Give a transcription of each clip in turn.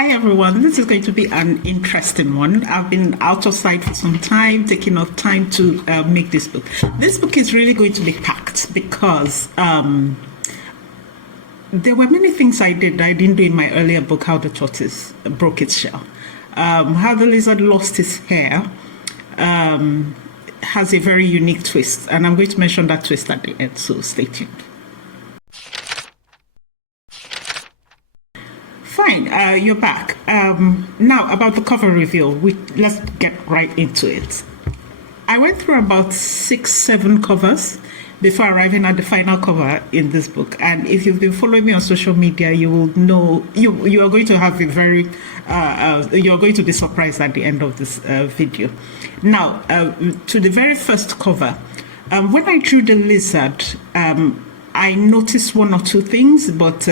Hi everyone, this is going to be an interesting one. I've been out of sight for some time, taking off time to make this book. This book is really going to be packed because there were many things I did that I didn't do in my earlier book, How the Tortoise Broke Its Shell. How the Lizard Lost His Hair has a very unique twist, and I'm going to mention that twist at the end, so stay tuned. Fine, you're back. Now, about the cover reveal, let's get right into it. I went through about 6-7 covers before arriving at the final cover in this book. And if you've been following me on social media, you will know you are going to have a very you're going to be surprised at the end of this video. Now, to the very first cover, when I drew the lizard, I noticed one or two things, but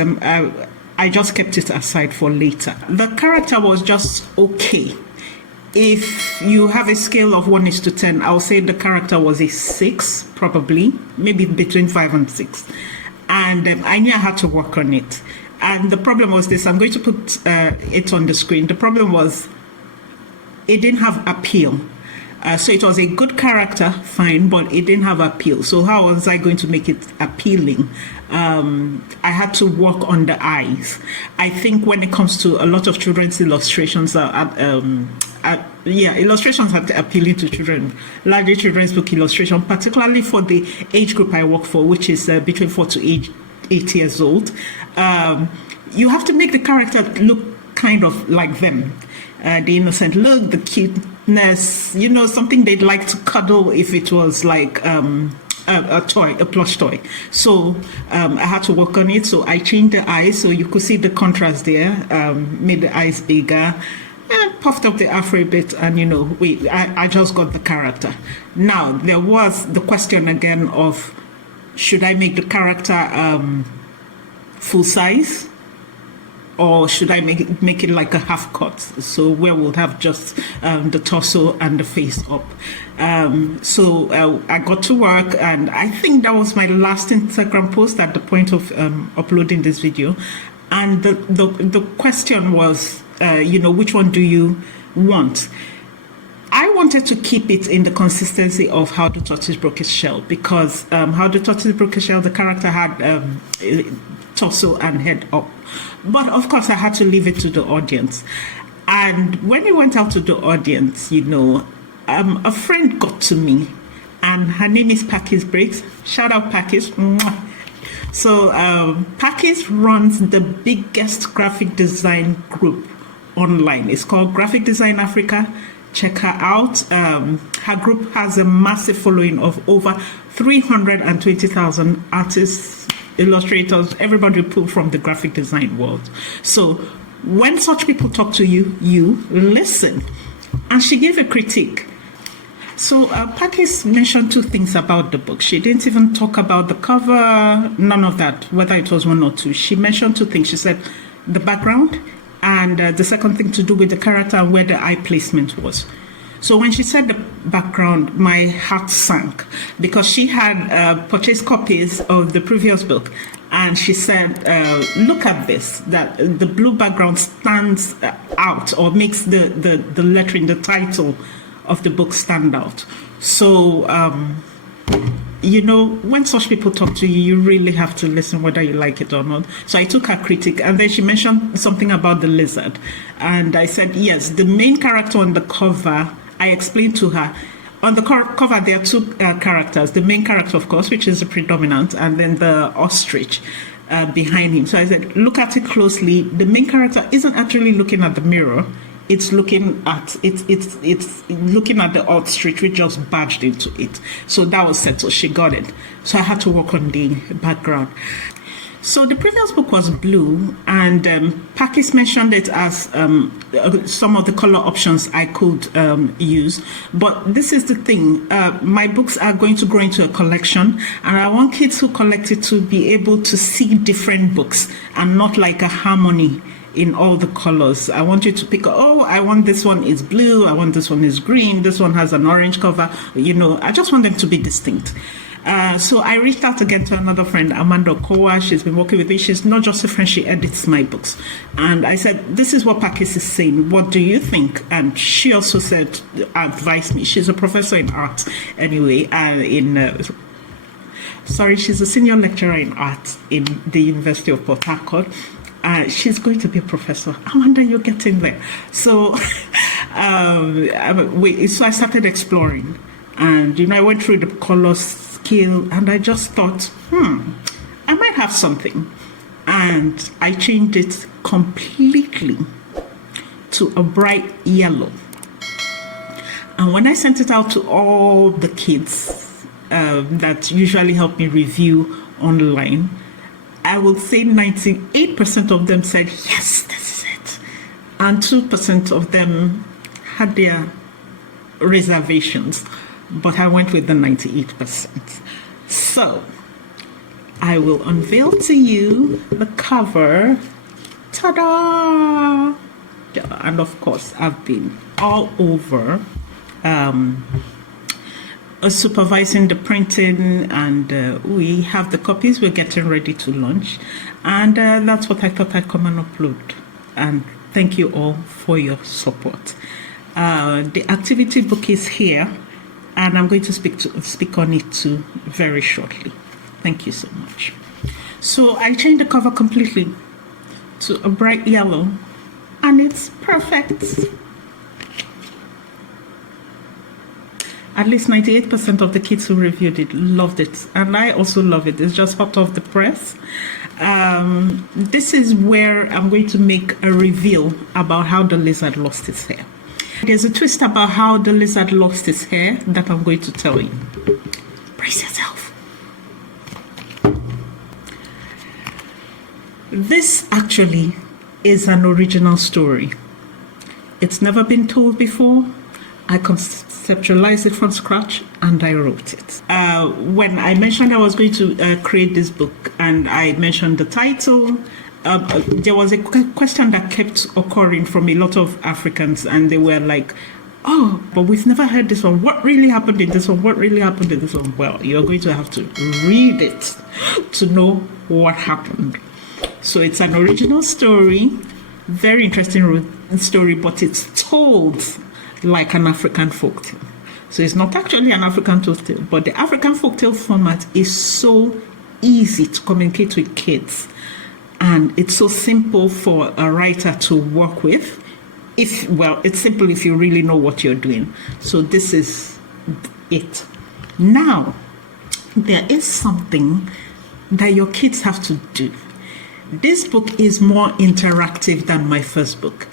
I just kept it aside for later. The character was just okay. If you have a scale of 1:10, I'll say the character was a 6, probably, maybe between 5 and 6. And I knew I had to work on it. And the problem was this, I'm going to put it on the screen. The problem was it didn't have appeal. So it was a good character, fine, but it didn't have appeal. So how was I going to make it appealing? I had to work on the eyes. I think when it comes to a lot of children's illustrations, illustrations are appealing to children, largely children's book illustration, particularly for the age group I work for, which is between 4 to 8 years old. You have to make the character look kind of like them. The innocent look, the cuteness, something they'd like to cuddle if it was like a toy, a plush toy. So I had to work on it. So I changed the eyes so you could see the contrast there, made the eyes bigger, and puffed up the afro a bit, and I just got the character. Now, there was the question again of, should I make the character full size? Or should I make it like a half cut, so where we'll have just the torso and the face up? So I got to work, and I think that was my last Instagram post at the point of uploading this video. And the question was, which one do you want? I wanted to keep it in the consistency of How the Tortoise Broke Its Shell, because How the Tortoise Broke Its Shell, the character had torso and head up. But of course, I had to leave it to the audience. And when it went out to the audience, a friend got to me, and her name is Pakis Breaks. Shout out Pakis. So Pakis runs the biggest graphic design group online. It's called Graphic Design Africa. Check her out. Her group has a massive following of over 320,000 artists, illustrators, everybody pulled from the graphic design world. So when such people talk to you, you listen. And she gave a critique. So Pakis mentioned 2 things about the book. She didn't even talk about the cover, none of that, whether it was 1 or 2. She mentioned 2 things. She said the background, and the second thing to do with the character and where the eye placement was. So when she said the background, my heart sank, because she had purchased copies of the previous book, and she said, look at this, that the blue background stands out, or makes the lettering, the title of the book stand out. So when such people talk to you, you really have to listen whether you like it or not. So I took her critique, and then she mentioned something about the lizard. And I said, yes, the main character on the cover, I explained to her, on the cover there are 2 characters. The main character, of course, which is the predominant, and then the ostrich behind him. So I said, look at it closely. The main character isn't actually looking at the mirror. It's looking at it's looking at the ostrich, which just barged into it. So that was settled. She got it. So I had to work on the background. So the previous book was blue, and Pakis mentioned it as some of the color options I could use. But this is the thing. My books are going to grow into a collection, and I want kids who collect it to be able to see different books and not like a harmony in all the colors. I want you to pick, I want this one is blue, I want this one is green, this one has an orange cover. I just want them to be distinct. So I reached out again to another friend, Amanda Okowa. She's been working with me. She's not just a friend, she edits my books. And I said, this is what Pakis is saying. What do you think? And she also said, advised me. She's a professor in art anyway, she's a senior lecturer in art in the University of Port Harcourt. She's going to be a professor. Amanda, you're getting there. So, so I started exploring. And, I went through the color scale and I just thought, I might have something. And I changed it completely to a bright yellow. And when I sent it out to all the kids that usually help me review online, I will say 98% of them said, yes, this is it. And 2% of them had their reservations, but I went with the 98%. So I will unveil to you the cover. Ta-da! And of course, I've been all over supervising the printing, and we have the copies. We're getting ready to launch, and that's what I thought I'd come and upload. And thank you all for your support. The activity book is here, and I'm going to speak on it too very shortly. Thank you so much. So I changed the cover completely to a bright yellow, and it's perfect. At least 98% of the kids who reviewed it loved it, and I also love it. It's just hot off the press. This is where I'm going to make a reveal about how the lizard lost its hair. There's a twist about how the lizard lost its hair that I'm going to tell you. Brace yourself. This actually is an original story. It's never been told before. I conceptualized it from scratch and I wrote it. When I mentioned I was going to create this book and I mentioned the title, there was a question that kept occurring from a lot of Africans, and they were like, oh, but we've never heard this one. What really happened in this one? What really happened in this one? Well, you're going to have to read it to know what happened. So it's an original story, very interesting story, but it's told like an African folktale. So it's not actually an African folktale, but the African folktale format is so easy to communicate with kids, and it's so simple for a writer to work with. It's simple if you really know what you're doing. So this is it. Now, there is something that your kids have to do. This book is more interactive than my first book.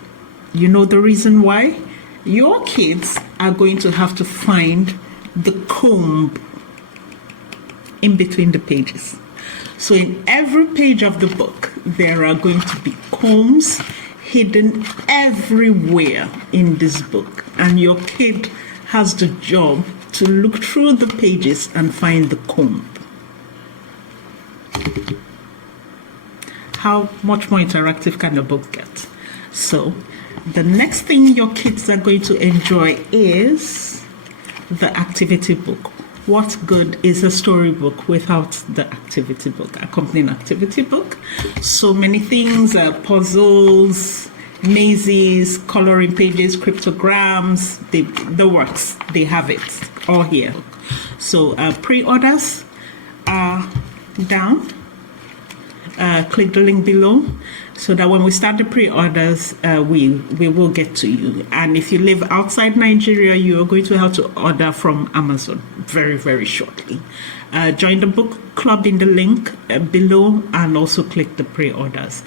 You know the reason why? Your kids are going to have to find the comb in between the pages. So in every page of the book, there are going to be combs hidden everywhere in this book. And your kid has the job to look through the pages and find the comb. How much more interactive can a book get? So the next thing your kids are going to enjoy is the activity book. What good is a storybook without the activity book, accompanying activity book? So many things, puzzles, mazes, coloring pages, cryptograms, the works, they have it all here. So pre-orders are down. Click the link below so that when we start the pre-orders, we will get to you. And if you live outside Nigeria, you are going to have to order from Amazon very, very shortly. Join the book club in the link below and also click the pre-orders.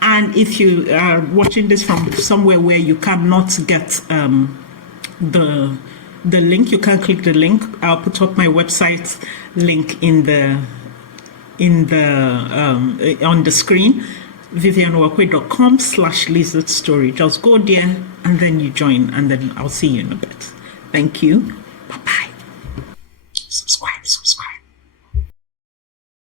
And if you are watching this from somewhere where you cannot get the link, you can click the link. I'll put up my website link on the screen, vivianwakwe.com/lizard story. Just go there and then you join, and then I'll see you in a bit. Thank you.